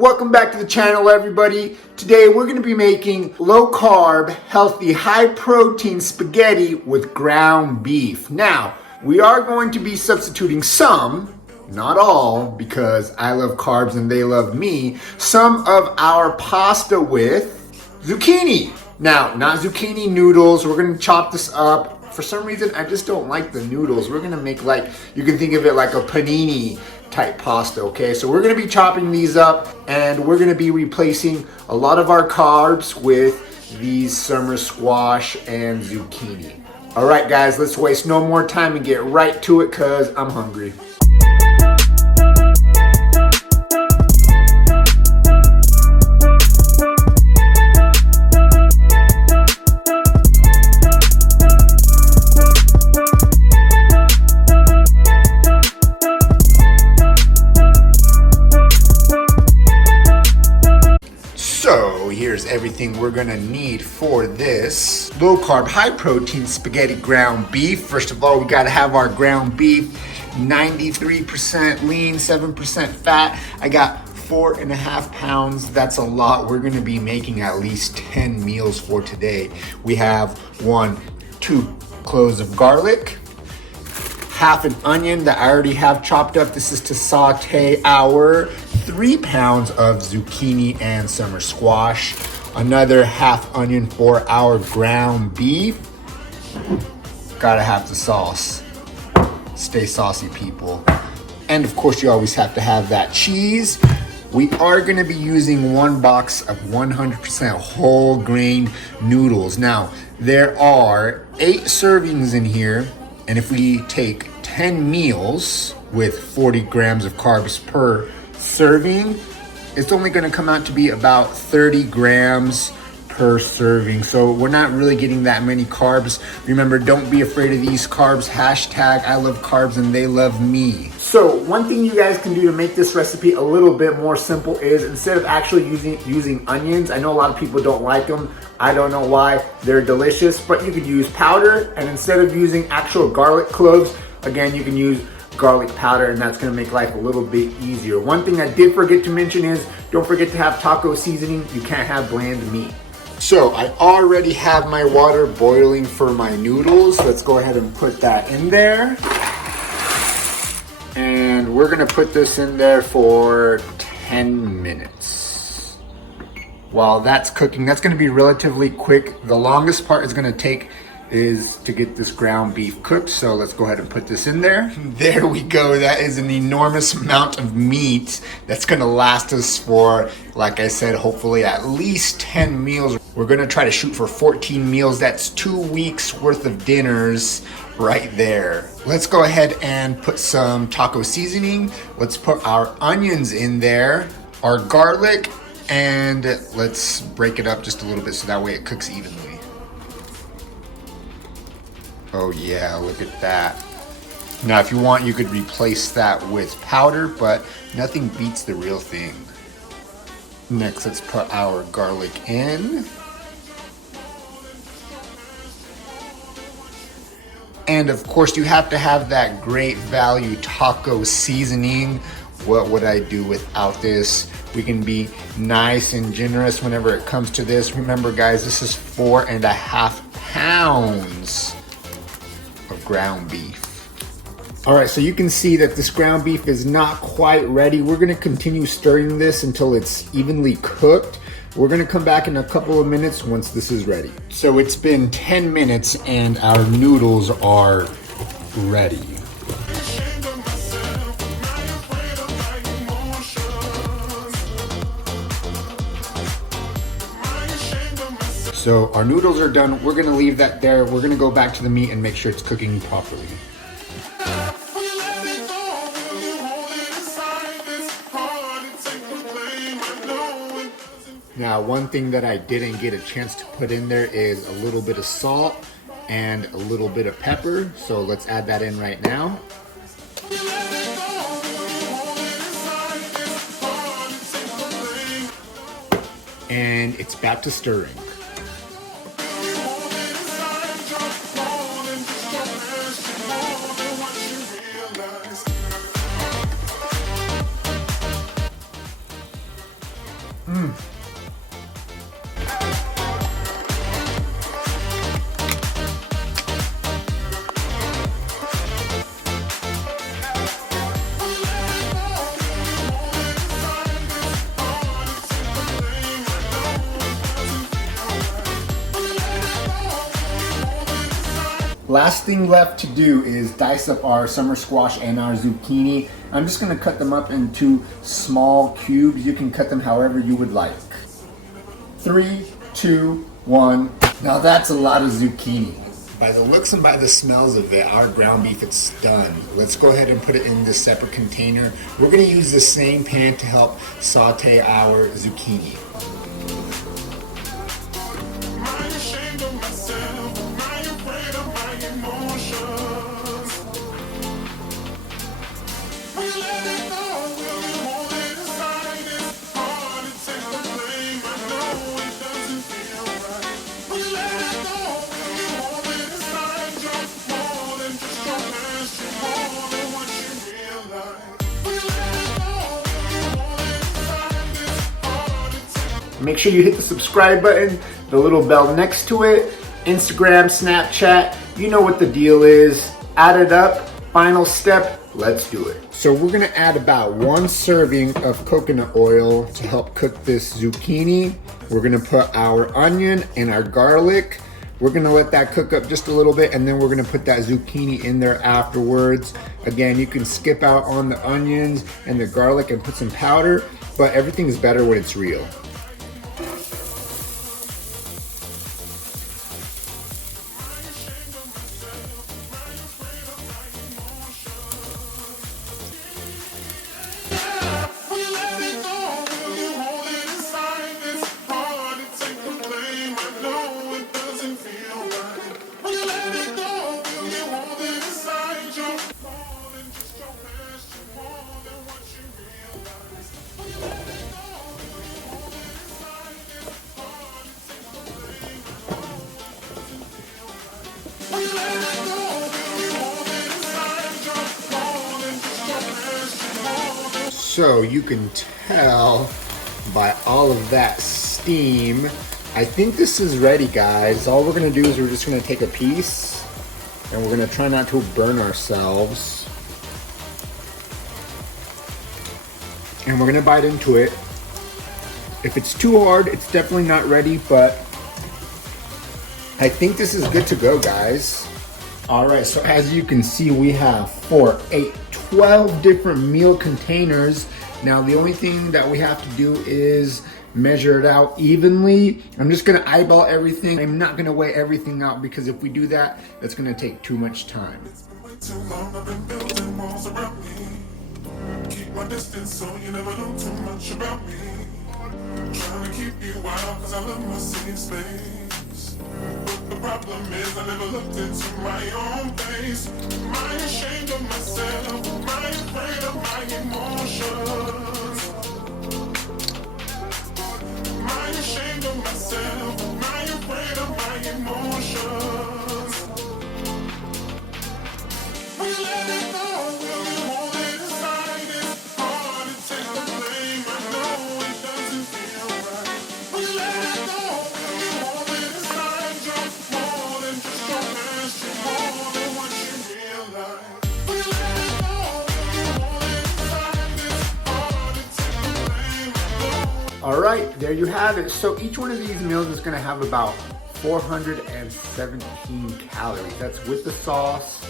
Welcome back to the channel, everybody. Today we're going to be making low carb, healthy, high protein spaghetti with ground beef. Now, we are going to be substituting some, not all, because I love carbs and they love me, some of our pasta with zucchini. Now, not zucchini noodles. We're going to chop this up. For some reason, I just don't like the noodles. We're going to make you can think of it like a panini type pasta, okay? So we're gonna be chopping these up and we're gonna be replacing a lot of our carbs with these summer squash and zucchini. All right, guys, let's waste no more time and get right to it because I'm hungry. Here's everything we're gonna need for this low carb, high protein spaghetti ground beef. First of all, we gotta have our ground beef, 93% lean, 7% fat. I got 4.5 pounds. That's a lot. We're gonna be making at least 10 meals for today. We have 2 cloves of garlic, half an onion that I already have chopped up. This is to saute our 3 pounds of zucchini and summer squash. Another half onion for our ground beef. Gotta have the sauce. Stay saucy, people. And of course, you always have to have that cheese. We are gonna be using 1 box of 100% whole grain noodles. Now, there are 8 servings in here. And if we take 10 meals with 40 grams of carbs per serving, it's only gonna come out to be about 30 grams per serving. So we're not really getting that many carbs. Remember, don't be afraid of these carbs. Hashtag I love carbs and they love me. So one thing you guys can do to make this recipe a little bit more simple is instead of actually using onions, I know a lot of people don't like them. I don't know why. They're delicious, but you could use powder, and instead of using actual garlic cloves, again, you can use garlic powder, and that's gonna make life a little bit easier. One thing I did forget to mention is don't forget to have taco seasoning. You can't have bland meat. So I already have my water boiling for my noodles. Let's go ahead and put that in there. And we're gonna put this in there for 10 minutes. While that's cooking, that's gonna be relatively quick. The longest part is gonna take is to get this ground beef cooked. So let's go ahead and put this in there. There we go. That is an enormous amount of meat that's gonna last us for, like I said, hopefully at least 10 meals. We're gonna try to shoot for 14 meals. That's 2 weeks worth of dinners right there. Let's go ahead and put some taco seasoning. Let's put our onions in there, our garlic, and let's break it up just a little bit so that way it cooks evenly. Oh yeah, look at that. Now if you want, you could replace that with powder, but nothing beats the real thing. Next, let's put our garlic in. And of course, you have to have that great value taco seasoning. What would I do without this? We can be nice and generous whenever it comes to this. Remember guys, this is 4.5 pounds of ground beef. All right, so you can see that this ground beef is not quite ready. We're gonna continue stirring this until it's evenly cooked. We're gonna come back in a couple of minutes once this is ready. So it's been 10 minutes and our noodles are ready. So our noodles are done. We're gonna leave that there. We're gonna go back to the meat and make sure it's cooking properly. Now, one thing that I didn't get a chance to put in there is a little bit of salt and a little bit of pepper. So let's add that in right now. And it's back to stirring. Last thing left to do is dice up our summer squash and our zucchini. I'm just gonna cut them up into small cubes. You can cut them however you would like. 3, 2, 1. Now that's a lot of zucchini. By the looks and by the smells of it, our ground beef is done. Let's go ahead and put it in this separate container. We're gonna use the same pan to help saute our zucchini. Make sure you hit the subscribe button, the little bell next to it, Instagram, Snapchat, you know what the deal is. Add it up, final step, let's do it. So we're gonna add about 1 serving of coconut oil to help cook this zucchini. We're gonna put our onion and our garlic. We're gonna let that cook up just a little bit, and then we're gonna put that zucchini in there afterwards. Again, you can skip out on the onions and the garlic and put some powder, but everything is better when it's real. So you can tell by all of that steam, I think this is ready, guys. All we're gonna do is we're just gonna take a piece and we're gonna try not to burn ourselves. And we're gonna bite into it. If it's too hard, it's definitely not ready, but I think this is good to go, guys. All right, so as you can see, we have 4, 8, 12 different meal containers. Now, the only thing that we have to do is measure it out evenly. I'm just gonna eyeball everything. I'm not gonna weigh everything out because if we do that, that's gonna take too much time. Keep my distance so you never know too much about me. Trying to keep you out cause I love my safe space. But the problem is I never looked into my own face. Am I ashamed of myself? Am I afraid of my emotions? Am I ashamed of myself? Am I afraid of my emotions? We let it go, will you hold it aside? It's hard to take the blame, I know it doesn't feel right. We let it go, will you hold it aside? You're more than just your past, you're more than what you realize. We let it go, will you hold it aside? It's hard to take the blame, I know. All right, there you have it. So each one of these meals is gonna have about 417 calories. That's with the sauce,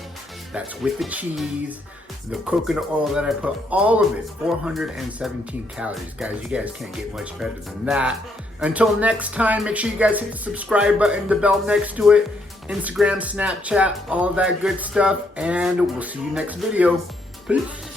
that's with the cheese, the coconut oil that I put, all of it, 417 calories. Guys, you guys can't get much better than that. Until next time, make sure you guys hit the subscribe button, the bell next to it, Instagram, Snapchat, all of that good stuff, and we'll see you next video. Peace.